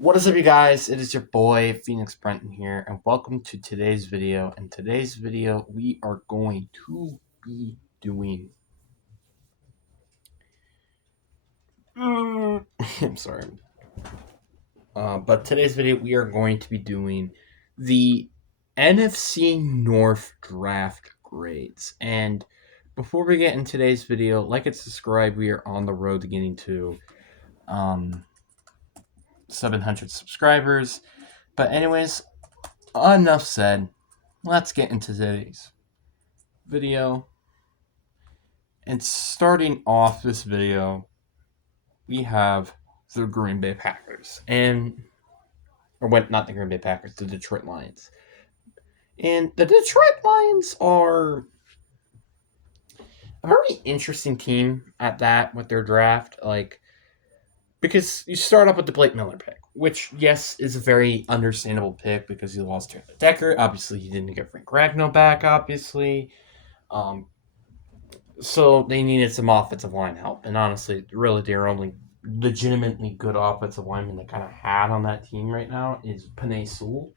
What is up, you guys? It is your boy Phoenix Brenton here, and welcome to today's video. In today's video, we are going to be doing. I'm sorry, but today's video we are going to be doing the NFC North draft grades. And before we get in today's video, like and subscribe. We are on the road to getting to 700 subscribers. But anyways, enough said. Let's get into today's video. And starting off this video, we have the Green Bay Packers. Not the Green Bay Packers, the Detroit Lions. And the Detroit Lions are a very interesting team at that with their draft. Because you start up with the Blake Miller pick, which, yes, is a very understandable pick because you lost Taylor Decker. Obviously, you didn't get Frank Ragnow back, obviously. So they needed some offensive line help. And honestly, really, their only legitimately good offensive lineman they kind of had on that team right now is Penei Sewell.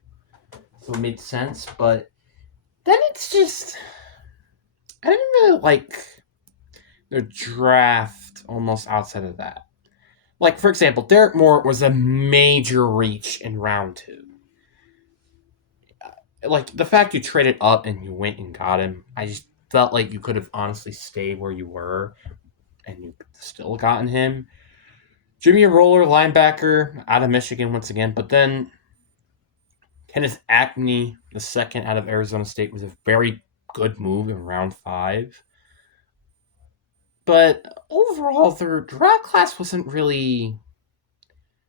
So it made sense. But then it's just, I didn't really like their draft almost outside of that. Like, for example, Derek Moore was a major reach in round 2. Like, the fact you traded up and you went and got him, I just felt like you could have honestly stayed where you were and you still gotten him. Jimmy Roller, linebacker, out of Michigan once again. But then Kenneth Ackney, the second out of Arizona State, was a very good move in round 5. But overall, their draft class wasn't really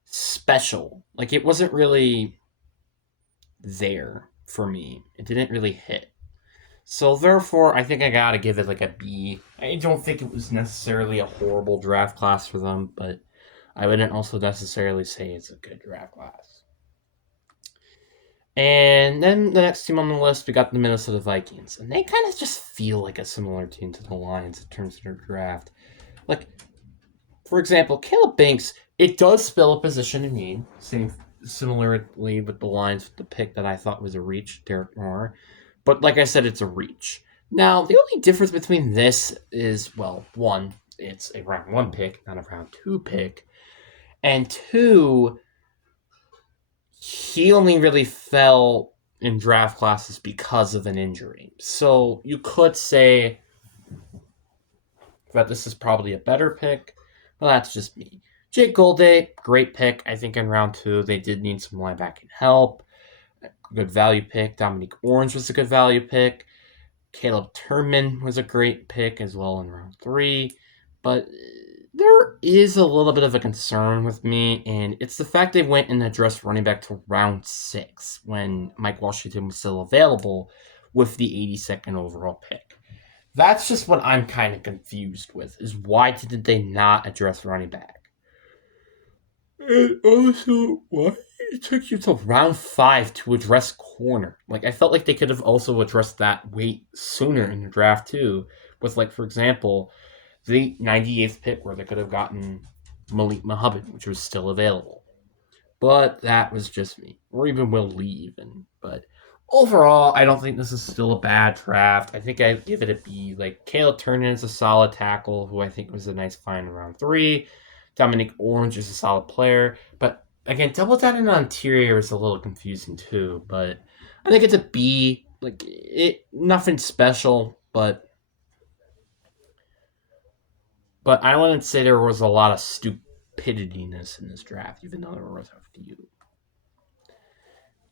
special. Like, it wasn't really there for me. It didn't really hit. So therefore, I think I gotta give it like a B. I don't think it was necessarily a horrible draft class for them, but I wouldn't also necessarily say it's a good draft class. And then the next team on the list, we got the Minnesota Vikings. And they kind of just feel like a similar team to the Lions in terms of their draft. Like, for example, Caleb Banks, it does fill a position in need. Similarly with the Lions, with the pick that I thought was a reach, Derek Moore. But like I said, it's a reach. Now, the only difference between this is, well, one, it's a round 1 pick, not a round 2 pick. And 2, he only really fell in draft classes because of an injury. So you could say that this is probably a better pick. Well, that's just me. Jake Golday, great pick. I think in round 2, they did need some linebacking help. Good value pick. Dominique Orange was a good value pick. Caleb Turnman was a great pick as well in round 3. But there is a little bit of a concern with me, and it's the fact they went and addressed running back to round 6 when Mike Washington was still available with the 82nd overall pick. That's just what I'm kind of confused with, is why did they not address running back? And also, why it took you till round 5 to address corner? Like, I felt like they could have also addressed that way sooner in the draft, too. With, like, for example, the 98th pick where they could have gotten Malik Muhammad, which was still available. But that was just me. Or even Will Lee, even. But overall, I don't think this is still a bad draft. I think I give it a B. Like, Caleb Turner is a solid tackle, who I think was a nice find in round 3. Dominique Orange is a solid player. But again, double down in interior is a little confusing too. But I think it's a B. Like, nothing special, but I wouldn't say there was a lot of stupidityness in this draft, even though there was a few.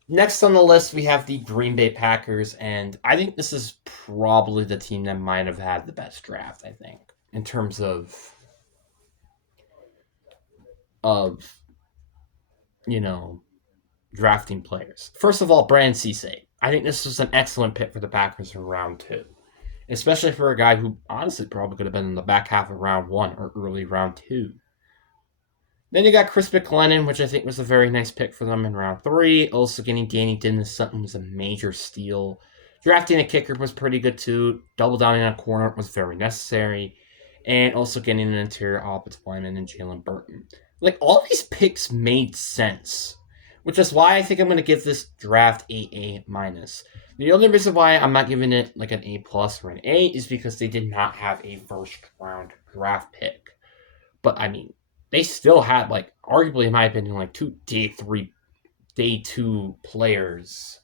Next on the list, we have the Green Bay Packers, and I think this is probably the team that might have had the best draft, I think, in terms of drafting players. First of all, Brandon Cisse. I think this was an excellent pick for the Packers in round 2. Especially for a guy who honestly probably could have been in the back half of round 1 or early round 2. Then you got Chris McLennan, which I think was a very nice pick for them in round 3. Also getting Danny Dennis Sutton was a major steal. Drafting a kicker was pretty good too. Double downing on corner was very necessary. And also getting an interior offensive lineman in Jalen Burton. like all these picks made sense, which is why I think I'm going to give this draft A minus. The only reason why I'm not giving it like an A plus or an A is because they did not have a first round draft pick. But I mean, they still had like arguably, in my opinion, like two day two players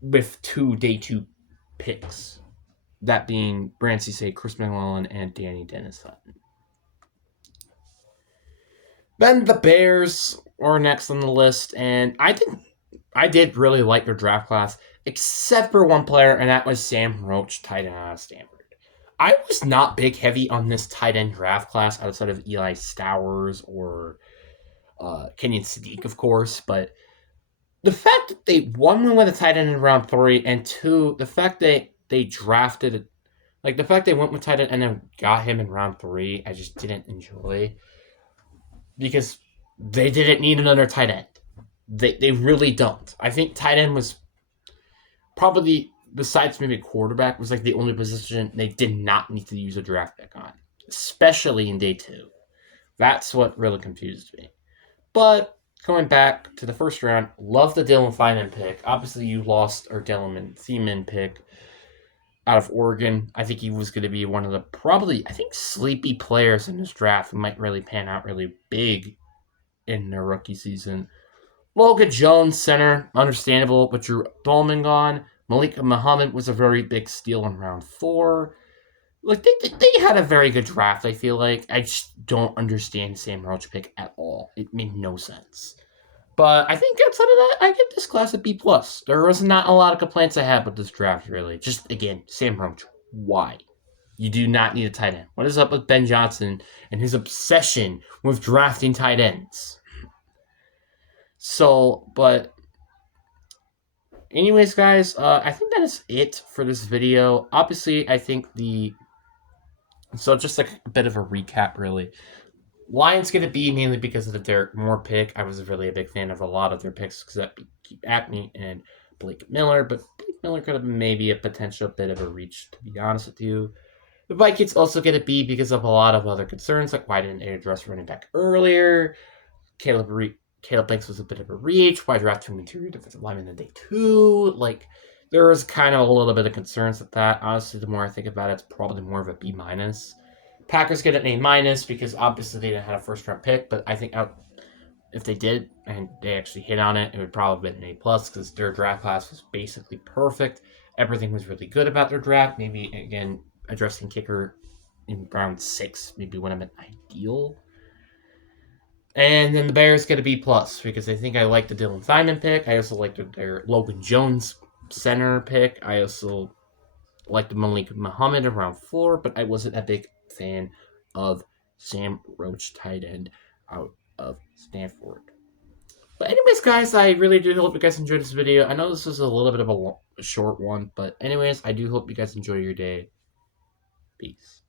with two day two picks. That being Brand Cisse, Chris McMillan, and Danny Dennis Hutton. Then the Bears are next on the list, and I did really like their draft class, except for one player, and that was Sam Roach, tight end out of Stanford. I was not big heavy on this tight end draft class outside of Eli Stowers or Kenyon Sadiq, of course, but the fact that they one with a tight end in round 3, and 2, the fact that they drafted, like the fact they went with tight end and then got him in round 3, I just didn't enjoy because they didn't need another tight end. They really don't. I think tight end was probably, besides maybe quarterback, was like the only position they did not need to use a draft pick on, especially in day 2. That's what really confused me. But going back to the first round, love the Dylan Feynman pick. Obviously, you lost our Dylan Thiemann pick out of Oregon. I think he was going to be one of the probably, I think, sleepy players in this draft who might really pan out really big in their rookie season. Logan Jones, center, understandable, but Drew Dolman gone. Malik Muhammad was a very big steal in round 4. Like, they had a very good draft, I feel like. I just don't understand Sam Roach pick at all. It made no sense. But I think outside of that, I give this class a B+. There was not a lot of complaints I had with this draft, really. Just, again, Sam Roach. Why? You do not need a tight end. What is up with Ben Johnson and his obsession with drafting tight ends? So, but anyways, guys, I think that is it for this video. Obviously, I think so just like a bit of a recap, really. Lions going to be mainly because of the Derek Moore pick. I was really a big fan of a lot of their picks, except Keith Acme and Blake Miller, but Blake Miller could have been maybe a potential bit of a reach, to be honest with you. The Vikings also going to be because of a lot of other concerns, like why didn't they address running back earlier? Caleb Banks was a bit of a reach. Why draft two interior defensive linemen in day 2? Like, there was kind of a little bit of concerns with that. Honestly, the more I think about it, it's probably more of a B-. Packers get an A- because obviously they didn't have a first-round pick, but I think if they did and they actually hit on it, it would probably have been an A+ because their draft class was basically perfect. Everything was really good about their draft. Maybe, again, addressing kicker in round 6 maybe would have been ideal. And then the Bears get a B+ because I think I like the Dylan Feynman pick. I also like their Logan Jones center pick. I also like the Malik Muhammad in round 4, but I wasn't a big fan of Sam Roach, tight end out of Stanford. But anyways, guys, I really do hope you guys enjoyed this video. I know this was a little bit of a short one, but anyways, I do hope you guys enjoy your day. Peace.